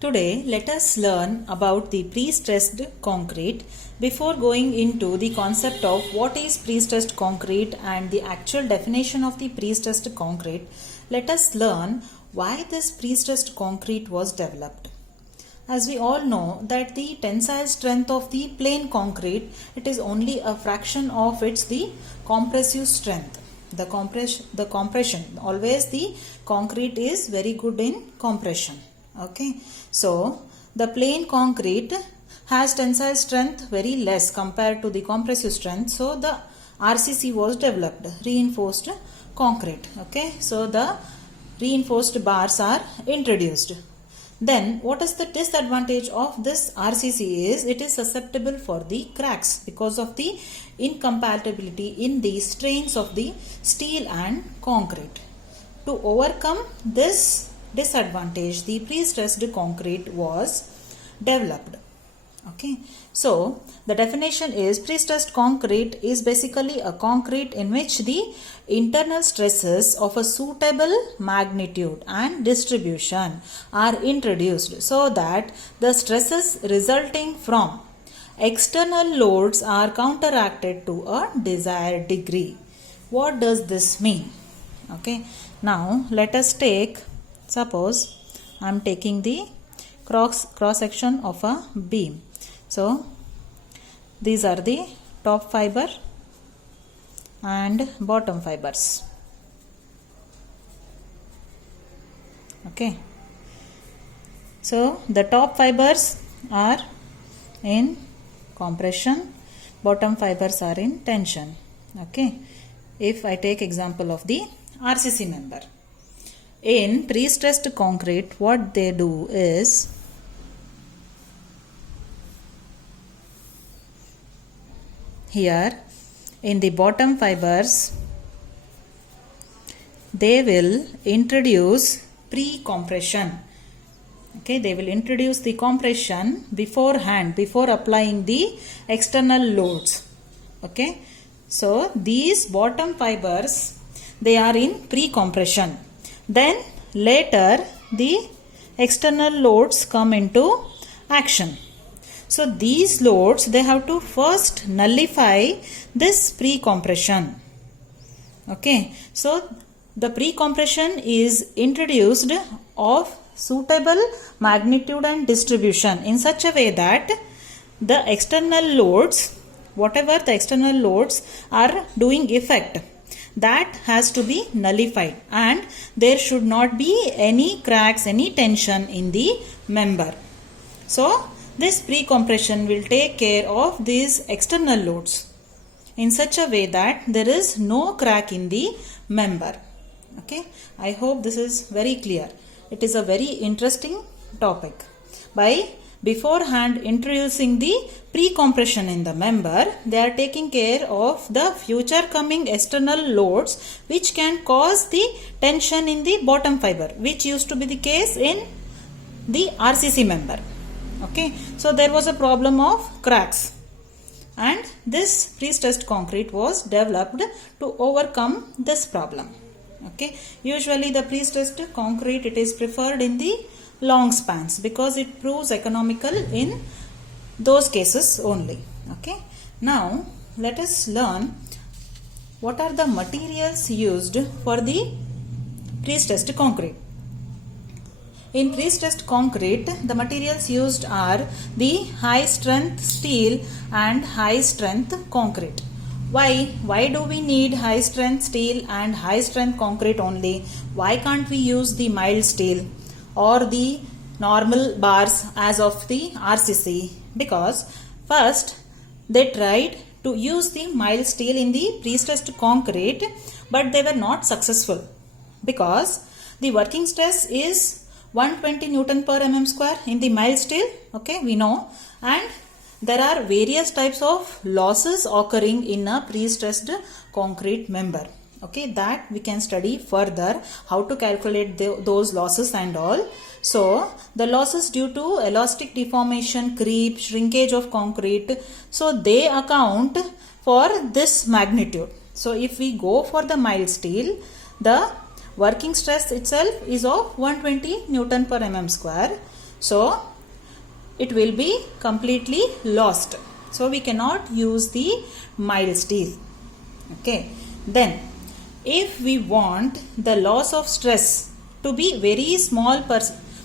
Today, let us learn about the prestressed concrete. Before going into the concept of what is prestressed concrete and the actual definition of the prestressed concrete, let us learn why this prestressed concrete was developed. As we all know that the tensile strength of the plain concrete, it is only a fraction of its the compressive strength. The compression, always the concrete is very good in compression. Okay, so the plain concrete has tensile strength very less compared to the compressive strength. So the RCC was developed, reinforced concrete. Okay, so the reinforced bars are introduced. Then what is the disadvantage of this RCC is it is susceptible for the cracks because of the incompatibility in the strains of the steel and concrete. To overcome this disadvantage, the prestressed concrete was developed. Okay, so the definition is prestressed concrete is basically a concrete in which the internal stresses of a suitable magnitude and distribution are introduced so that the stresses resulting from external loads are counteracted to a desired degree. What does this mean? Okay, now let us take, suppose I am taking the cross section of a beam. So these are the top fiber and bottom fibers. Okay, so the top fibers are in compression, bottom fibers are in tension. Okay, if I take example of the RCC member. In prestressed concrete, what they do is here in the bottom fibers they will introduce pre-compression. Okay, they will introduce the compression beforehand, before applying the external loads. Okay, so these bottom fibers, they are in pre-compression. Then later the external loads come into action. So these loads, they have to first nullify this pre-compression. Okay, so the pre-compression is introduced of suitable magnitude and distribution in such a way that the external loads, whatever the external loads are doing effect, that has to be nullified and there should not be any cracks, any tension in the member. So this pre-compression will take care of these external loads in such a way that there is no crack in the member. Okay, I hope this is very clear. It is a very interesting topic. By beforehand introducing the pre-compression in the member, they are taking care of the future coming external loads which can cause the tension in the bottom fiber, which used to be the case in the RCC member. Okay, so there was a problem of cracks and this prestressed concrete was developed to overcome this problem. Okay, usually the prestressed concrete, it is preferred in the long spans because it proves economical in those cases only. Okay, now let us learn what are the materials used for the prestressed concrete. In prestressed concrete, the materials used are the high strength steel and high strength concrete. Why do we need high strength steel and high strength concrete only? Why can't we use the mild steel or the normal bars as of the RCC? Because first they tried to use the mild steel in the prestressed concrete, but they were not successful because the working stress is 120 Newton per mm square in the mild steel. Okay, we know, and there are various types of losses occurring in a prestressed concrete member. Okay, that we can study further, how to calculate those losses and all. So the losses due to elastic deformation, creep, shrinkage of concrete, so they account for this magnitude. So if we go for the mild steel, the working stress itself is of 120 Newton per mm square. So it will be completely lost. So we cannot use the mild steel. Okay. Then if we want the loss of stress to be very small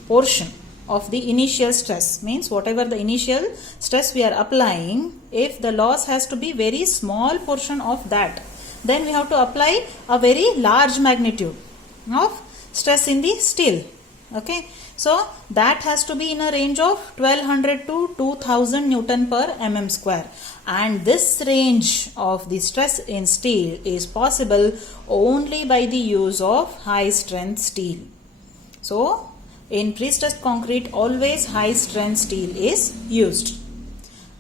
portion of the initial stress, means whatever the initial stress we are applying, if the loss has to be very small portion of that, then we have to apply a very large magnitude of stress in the steel. Okay, so that has to be in a range of 1200 to 2000 Newton per mm square, and this range of the stress in steel is possible only by the use of high strength steel. So in prestressed concrete, always high strength steel is used.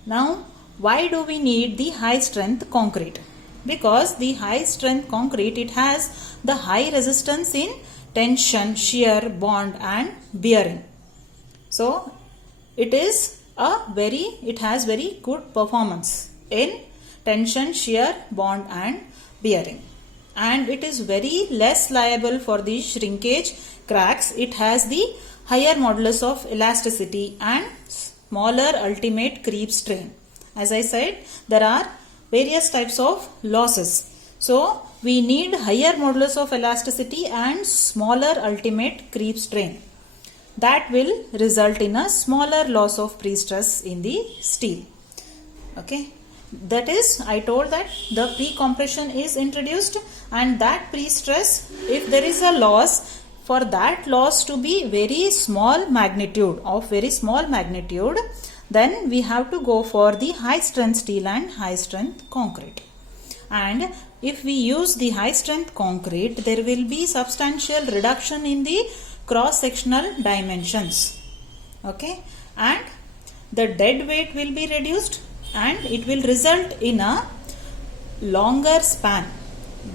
Now why do we need the high strength concrete? Because the high strength concrete, it has the high resistance in tension, shear, bond and bearing. So it has very good performance in tension, shear, bond and bearing, and it is very less liable for the shrinkage, cracks. It has the higher modulus of elasticity and smaller ultimate creep strain. As I said, there are various types of losses. So we need higher modulus of elasticity and smaller ultimate creep strain. That will result in a smaller loss of pre-stress in the steel. Okay, that is, I told that the pre-compression is introduced, and that pre-stress, if there is a loss, for that loss to be very small magnitude, then we have to go for the high strength steel and high strength concrete. And if we use the high strength concrete, there will be substantial reduction in the cross sectional dimensions. Okay, and the dead weight will be reduced, and it will result in a longer span.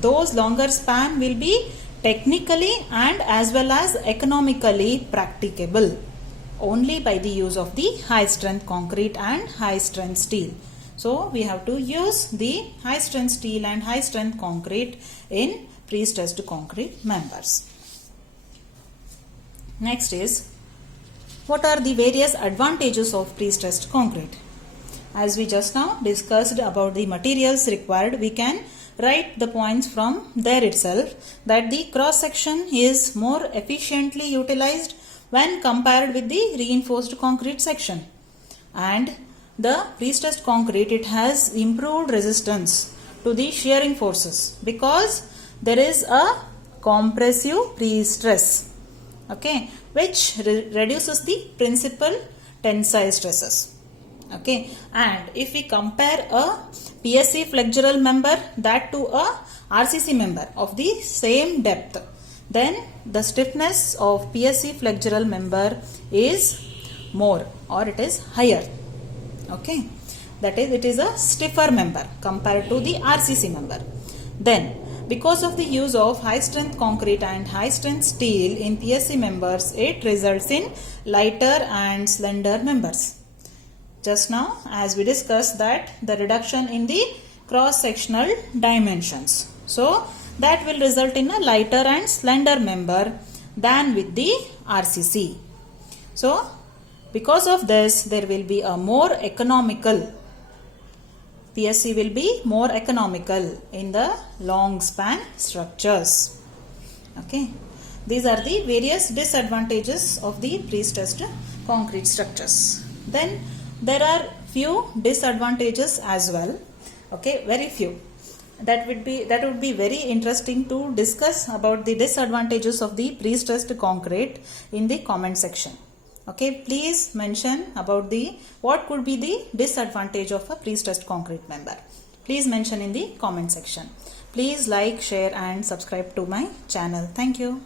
Those longer span will be technically and as well as economically practicable only by the use of the high strength concrete and high strength steel. So we have to use the high strength steel and high strength concrete in pre-stressed concrete members. Next is, what are the various advantages of pre-stressed concrete? As we just now discussed about the materials required, we can write the points from there itself, that the cross section is more efficiently utilized when compared with the reinforced concrete section, and the pre-stressed concrete, it has improved resistance to the shearing forces because there is a compressive pre-stress, okay, which reduces the principal tensile stresses. Okay, and if we compare a PSC flexural member that to a RCC member of the same depth, then the stiffness of PSC flexural member is more, or it is higher. Okay, that is, it is a stiffer member compared to the RCC member. Then because of the use of high strength concrete and high strength steel in PSC members, it results in lighter and slender members. Just now, as we discussed, that the reduction in the cross-sectional dimensions. So that will result in a lighter and slender member than with the RCC. So because of this, there will be a more economical, PSC will be more economical in the long span structures. Okay, these are the various disadvantages of the pre-stressed concrete structures. Then there are few disadvantages as well. Okay, very few. That would be very interesting to discuss about the disadvantages of the pre-stressed concrete in the comment section. Okay, please mention about what could be the disadvantage of a pre-stressed concrete member. Please mention in the comment section. Please like, share and subscribe to my channel. Thank you.